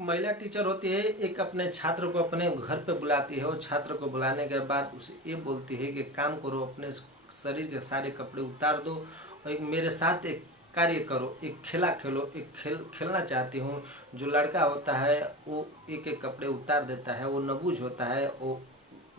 एक महिला टीचर होती है, एक अपने छात्र को अपने घर पे बुलाती है और छात्र को बुलाने के बाद उसे ये बोलती है कि काम करो, अपने शरीर के सारे कपड़े उतार दो और एक मेरे साथ एक कार्य करो, एक खेला खेलो, एक खेलना चाहती हूँ। जो लड़का होता है वो एक एक कपड़े उतार देता है, वो नबूझ होता है, वो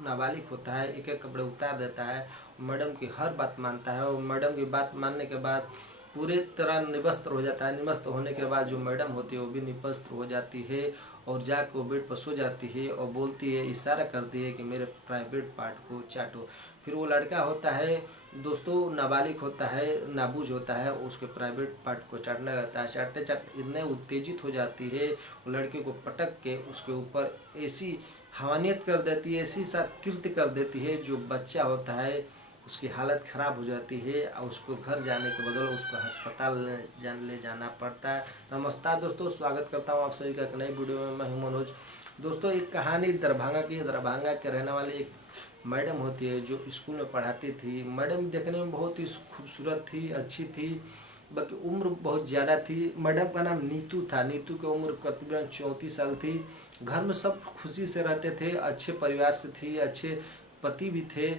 नाबालिग होता है, एक एक कपड़े उतार देता है, मैडम की हर बात मानता है और मैडम की बात मानने के बाद पूरे तरह निवस्त्र हो जाता है। निवस्त्र होने के बाद जो मैडम होती है वो भी निवस्त्र हो जाती है और जाकर वो बेड पर सो जाती है और बोलती है, इशारा करती है कि मेरे प्राइवेट पार्ट को चाटो। फिर वो लड़का होता है दोस्तों, नाबालिग होता है, नाबूझ होता है, उसके प्राइवेट पार्ट को चाटने लगता है। चाटते चाटते इतने उत्तेजित हो जाती है वो लड़के को पटक के उसके ऊपर ऐसी हवानियत कर देती है, ऐसी साथ कृत्य कर देती है जो बच्चा होता है उसकी हालत ख़राब हो जाती है और उसको घर जाने के बदले उसको अस्पताल ले जाना पड़ता है। नमस्कार दोस्तों, स्वागत करता हूँ आप सभी का एक नई वीडियो में। मैं हूं मनोज। दोस्तों, एक कहानी दरभंगा की। दरभंगा के रहने वाली एक मैडम होती है जो स्कूल में पढ़ाती थी। मैडम देखने में बहुत ही खूबसूरत थी, अच्छी थी, बाकी उम्र बहुत ज़्यादा थी। मैडम का नाम नीतू था। नीतू की उम्र तकरीबन 34 साल थी। घर में सब खुशी से रहते थे, अच्छे परिवार से थी, अच्छे पति भी थे।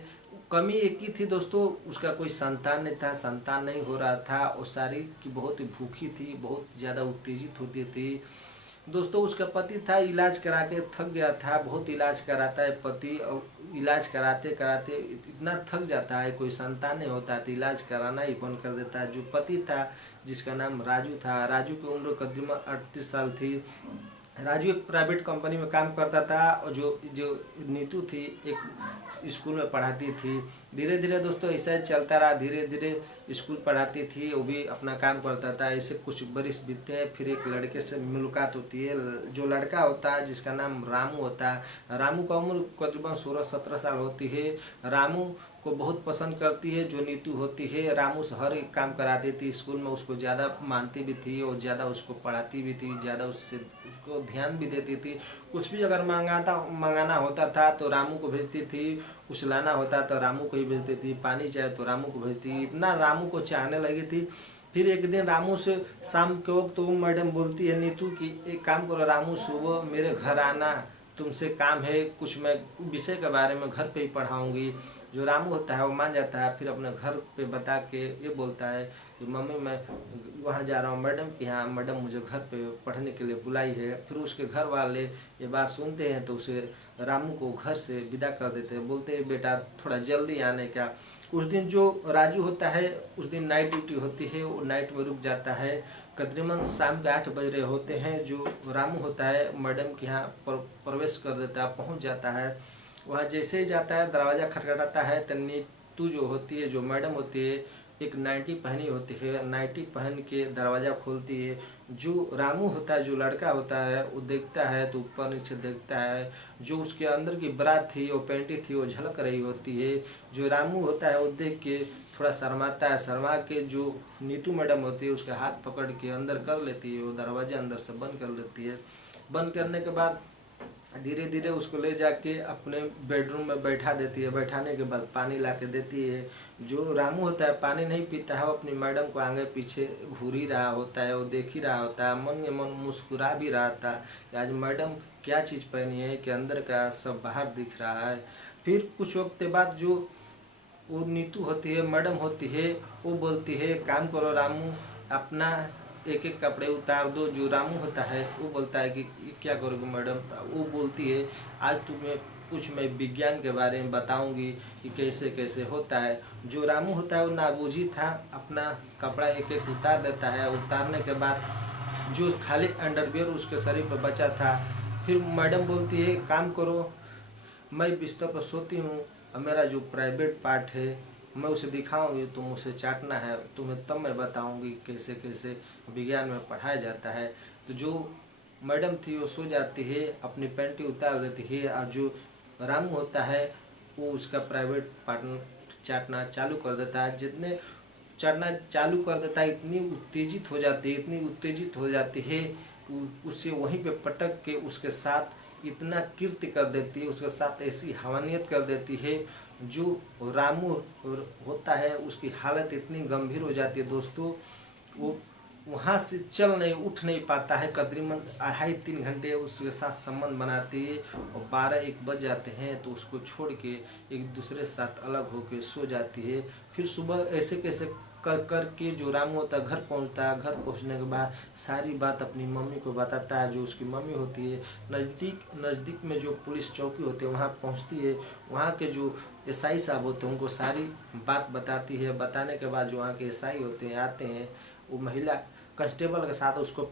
कमी एक ही थी दोस्तों, उसका कोई संतान नहीं था, संतान नहीं हो रहा था और शारीरिक की बहुत भूखी थी, बहुत ज़्यादा उत्तेजित होती थी। दोस्तों, उसका पति था, इलाज करा के थक गया था। बहुत इलाज कराता है पति और इलाज कराते कराते इतना थक जाता है, कोई संतान नहीं होता तो इलाज कराना ही बंद कर देता है। जो पति था जिसका नाम राजू था, राजू की उम्र करीबन 38 साल थी। राजू एक प्राइवेट कंपनी में काम करता था और जो जो नीतू थी एक स्कूल में पढ़ाती थी। धीरे धीरे दोस्तों ऐसा ही चलता रहा। धीरे धीरे स्कूल पढ़ाती थी, वो भी अपना काम करता था। ऐसे कुछ बरिस बीतते हैं, फिर एक लड़के से मुलाकात होती है। जो लड़का होता है जिसका नाम रामू होता है, रामू का उम्र करीबन 16-17 साल होती है। रामू को बहुत पसंद करती है जो नीतू होती है। रामू से हर एक काम कराती थी स्कूल में, उसको ज़्यादा मानती भी थी और ज़्यादा उसको पढ़ाती भी थी, ज़्यादा उसको ध्यान भी देती थी। कुछ भी अगर मंगाना होता था तो रामू को भेजती थी, कुछ लाना होता तो रामू को ही भेजती थी, पानी चाहे तो रामू को भेजती। इतना रामू को चाहने लगी थी। फिर एक दिन रामू से शाम के वक्त तो मैडम बोलती है नीतू की, एक काम करो रामू, सुबह मेरे घर आना, तुमसे काम है कुछ, मैं विषय के बारे में घर पे ही पढ़ाऊँगी। जो रामू होता है वो मान जाता है। फिर अपने घर पे बता के ये बोलता है कि मम्मी मैं वहाँ जा रहा हूँ मैडम कि हाँ, मैडम मुझे घर पे पढ़ने के लिए बुलाई है। फिर उसके घर वाले ये बात सुनते हैं तो उसे रामू को घर से विदा कर देते हैं। बोलते हैं बेटा थोड़ा जल्दी आने का। उस दिन जो राजू होता है उस दिन नाइट ड्यूटी होती है, वो नाइट में रुक जाता है। तकरीबन शाम के 8 बज रहे होते हैं। जो रामू होता है मैडम के यहाँ प्रवेश कर देता है, पहुँच जाता है। वहाँ जैसे ही जाता है दरवाज़ा खटखटाता है तो नीतू जो होती है, जो मैडम होती है, एक नाइटी पहनी होती है। नाइटी पहन के दरवाज़ा खोलती है। जो रामू होता है, जो लड़का होता है, वो देखता है तो ऊपर नीचे देखता है। जो उसके अंदर की बरा थी, वो पैंटी थी, वो झलक रही होती है। जो रामू होता है वो देख के थोड़ा शर्माता है। शर्मा के जो नीतू मैडम होती है उसका हाथ पकड़ के अंदर कर लेती है, वो दरवाज़ा अंदर से बंद कर लेती है। बंद करने के बाद धीरे धीरे उसको ले जाके अपने बेडरूम में बैठा देती है। बैठाने के बाद पानी ला के देती है। जो रामू होता है पानी नहीं पीता है, वो अपनी मैडम को आगे पीछे घूर ही रहा होता है, वो देख ही रहा होता है, मन में मन मुस्कुरा भी रहा था कि आज मैडम क्या चीज़ पहनी है कि अंदर का सब बाहर दिख रहा है। फिर कुछ वक्त बाद जो वो नीतू होती है, मैडम होती है, वो बोलती है काम करो रामू, अपना एक एक कपड़े उतार दो। जो रामू होता है वो बोलता है कि क्या करोगे मैडम। वो बोलती है आज तुम्हें कुछ मैं विज्ञान के बारे में बताऊंगी कि कैसे कैसे होता है। जो रामू होता है वो नाबूझी था, अपना कपड़ा एक एक उतार देता है। उतारने के बाद जो खाली अंडरवियर उसके शरीर पर बचा था, फिर मैडम बोलती है काम करो, मैं बिस्तर पर सोती हूँ और मेरा जो प्राइवेट पार्ट है मैं उसे दिखाऊंगी, तुम उसे चाटना है, तुम्हें तब मैं बताऊंगी कैसे कैसे विज्ञान में पढ़ाया जाता है। तो जो मैडम थी वो सो जाती है, अपनी पैंटी उतार देती है और जो रामू होता है वो उसका प्राइवेट पार्ट चाटना चालू कर देता है। जितने चाटना चालू कर देता है इतनी उत्तेजित हो जाती है, इतनी उत्तेजित हो जाती है उससे वहीं पे पटक के उसके साथ इतना कृत्य कर देती है, उसके साथ ऐसी हवानियत कर देती है। जो रामू होता है उसकी हालत इतनी गंभीर हो जाती है दोस्तों, वो वहाँ से उठ नहीं पाता है। करीबन 2.5-3 घंटे उसके साथ संबंध बनाते हैं और 12-1 बज जाते हैं तो उसको छोड़ के एक दूसरे के साथ अलग होकर सो जाती है। फिर सुबह ऐसे कैसे कर के जो रामू होता है घर पहुंचता है। घर पहुंचने के बाद सारी बात अपनी मम्मी को बताता है, जो उसकी मम्मी होती है। नज़दीक में जो पुलिस चौकी होती है वहाँ पहुंचती है। वहाँ के जो एसआई साहब होते हैं उनको सारी बात बताती है। बताने के बाद जो वहाँ के एसआई होते हैं आते हैं, वो महिला कांस्टेबल के साथ उसको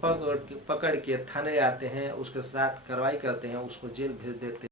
पकड़ के थाने आते हैं, उसके साथ कार्रवाई करते हैं, उसको जेल भेज देते हैं।